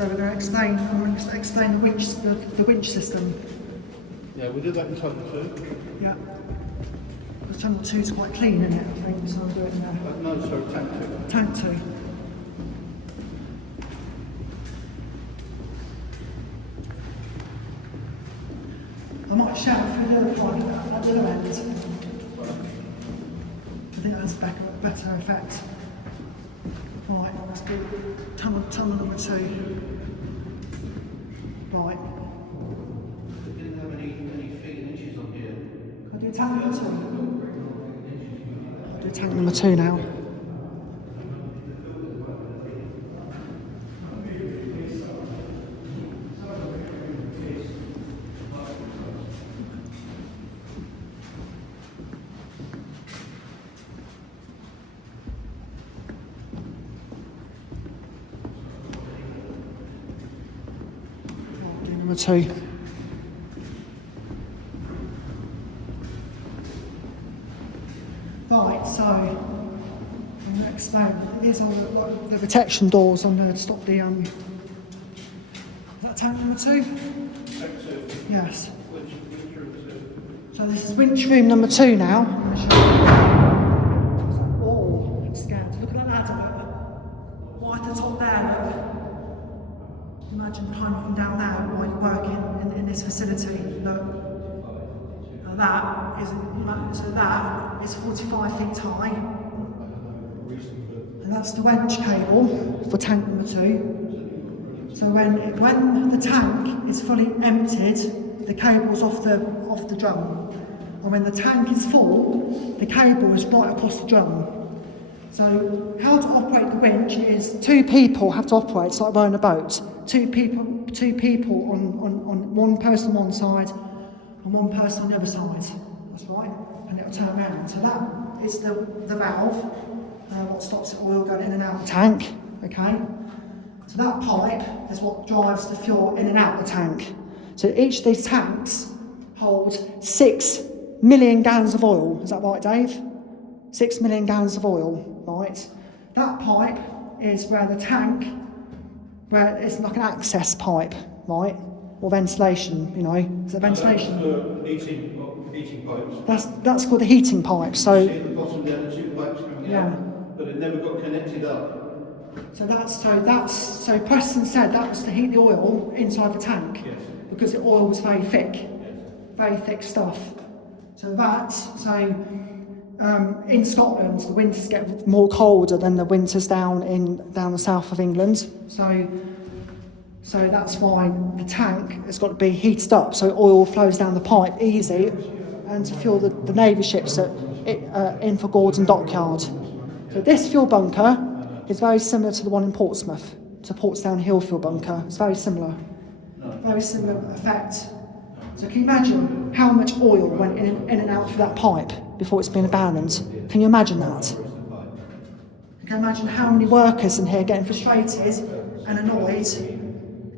So we're going to explain. I'm going to explain the winch system. Yeah, we did that in tunnel 2. Yeah. Because tunnel 2 is quite clean, isn't it? I think so. I'll do it now. No, sorry, tank 2. Tank 2. I might shout through the other pipe at the other end. I think that's a better effect. Right, let's do tunnel number 2. Right. We didn't have any feet and inches on here. I'll do tank number 2. I'll do tank number 2 now. Number 2. Right, so I'm going to explain. These are the protection doors on there to stop the Is that tank number 2? Tank 2. Yes. Winch room 2. So this is winch room number 2 now. Oh, I'm scared. Look at that ladder. Right at the top there. Look. Imagine climbing down there while you're working in this facility. Look, now that is 45 feet high, and that's the wench cable for tank number 2. So when the tank is fully emptied, the cable's off the drum, and when the tank is full, the cable is right across the drum. So how to operate the winch is 2 people have to operate. It's like rowing a boat. 2 people on one person on one side and one person on the other side. That's right, and it'll turn around. So that is the valve, what stops the oil going in and out of the tank. Okay. So that pipe is what drives the fuel in and out of the tank. So each of these tanks hold 6 million gallons of oil. Is that right, Dave? 6 million gallons of oil, right? That pipe is where the tank, where it's like an access pipe, right? Or ventilation, you know. Is it ventilation? Heating pipes. That's called the heating pipe. So See at the bottom there, the 2 pipes coming out, but it never got connected up. So Preston said that was to heat the oil inside the tank. Yes. Because the oil was very thick, very thick stuff. In Scotland, the winters get more colder than the winters down the south of England. So that's why the tank has got to be heated up so oil flows down the pipe easy, and to fuel the navy ships in for Gordon dockyard. So this fuel bunker is very similar to the one in Portsmouth, to Portsdown Hill fuel bunker. It's very similar effect. So can you imagine how much oil went in and out through that pipe before it's been abandoned? Can you imagine that? You can imagine how many workers in here getting frustrated and annoyed,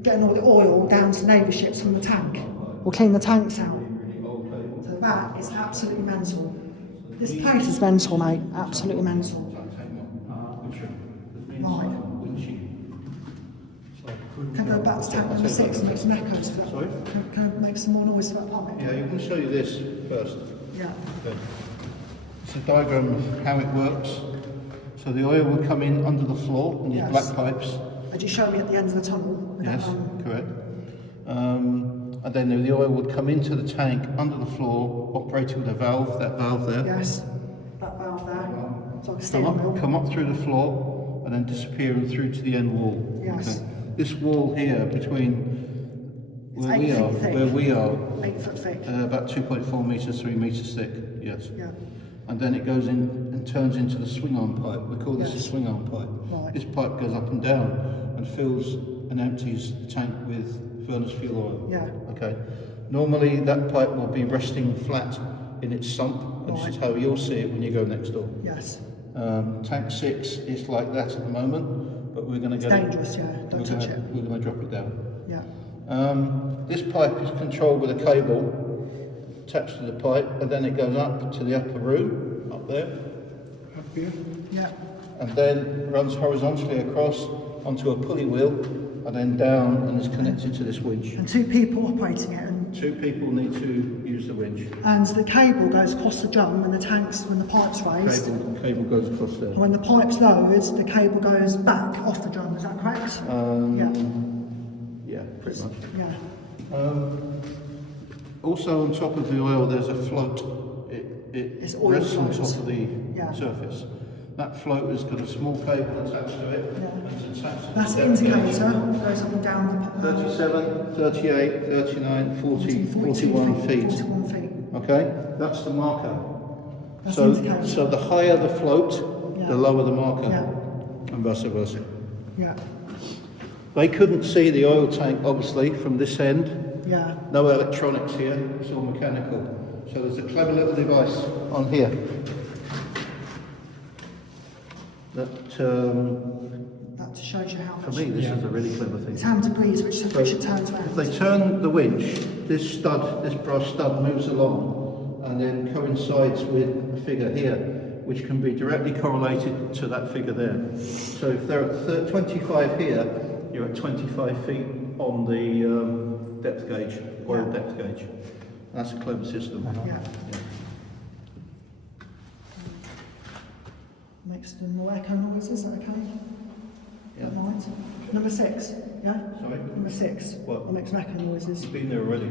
getting all the oil down to navy ships from the tank, or clean the tanks out. So that is absolutely mental. This place is mental, mate. Absolutely mental. Right. Can I go back to tank number 6 and make some echoes for that? Sorry? Can I make some more noise for that pipe? Yeah, I'm going to show you this first. Yeah. Okay. It's a diagram of how it works. So the oil will come in under the floor on these black pipes. As you showed me at the end of the tunnel. Yes, correct. And then the oil would come into the tank under the floor, operating with a valve, that valve there. Yes, that valve there. It's like a steering wheel. Come up through the floor and then disappear through to the end wall. Yes. Okay. This wall here between where we are, 8 foot thick. about 2.4 metres, 3 metres thick. Yes. Yeah. And then it goes in and turns into the swing arm pipe. We call this a swing arm pipe. Right. This pipe goes up and down and fills and empties the tank with furnace fuel oil. Yeah. Okay. Normally that pipe will be resting flat in its sump, and this is how you'll see it when you go next door. Yes. Tank 6 is like that at the moment, but we're going to get Dangerous, yeah. Don't touch it. We're going to drop it down. Yeah. This pipe is controlled with a cable attached to the pipe, and then it goes up to the upper room, up there, up here. Yeah. And then runs horizontally across onto a pulley wheel and then down and is connected to this winch. And 2 people operating it, and 2 people need to use the winch. the cable goes across the drum, and the tanks, when the pipe's raised, Cable goes across there. and when the pipe's lowered, the cable goes back off the drum. Is that correct? Yeah, pretty much. Yeah. Also on top of the oil there's a float. It It's oil rests on float. top of the Yeah. surface. That float has got a small cable attached to it. Yeah. And it's attached to That's the depth gauge. indicator. Goes up and down the 37, 38, 39, 40, 41 feet. 41 feet. Okay, that's the marker. That's So, the indicator. so the higher the float, Yeah. the lower the marker, Yeah. and vice versa. Yeah. They couldn't see the oil tank, obviously, from this end. Yeah. No electronics here, it's all mechanical. So there's a clever little device on here that, That shows you how for much. me, this is a really clever thing. It's how many degrees which it turns If they around. turn the winch, this stud, this brass stud moves along and then coincides with a figure here, which can be directly correlated to that figure there. So if they're at 25 here, you're at 25 feet on the depth gauge, oil Yeah. depth gauge. That's a clever system. Yeah. Makes the more echo noises. Is that okay? Yeah. Right. Number 6. Yeah. Sorry? Number 6. What? It makes echo noises. You've been there already.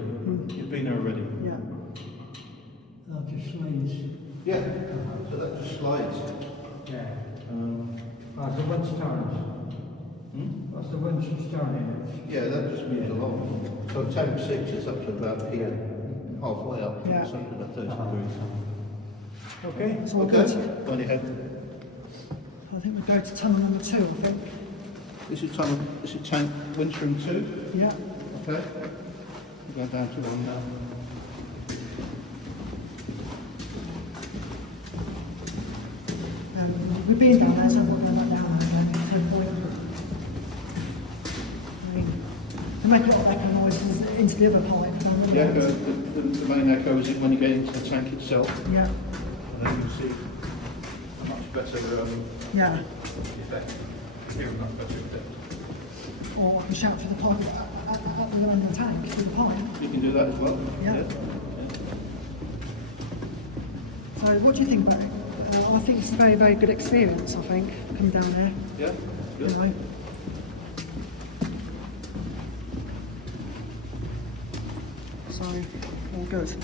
You've been there already. Yeah. That just slides. Yeah. So that just slides. Yeah. Um, As the winch turns. As the winch is turning, Yeah, that just moves along. So temp 6 is up to about here, halfway up. Yeah. It's up to about 30 degrees. okay. It's all Okay, good. go on ahead. I think we go to tunnel number 2. I think. This is tank winch room 2. Yeah. Okay. We'll go down to 1 now. We've been down there, so I'm not going back down there again. It's no point. I mean, they make a lot of echo noises into the other pipe. The echo, the main echo is when you get into the tank itself. Yeah. And then you can see a much better Yeah. effect. Hear a much better effect. Or I can shout through the pipe at the end of the tank, through the pipe. You can do that as well. Yeah. So what do you think about it? I think it's a very, very good experience, I think, coming down there. Yeah, You good. know. So, all good.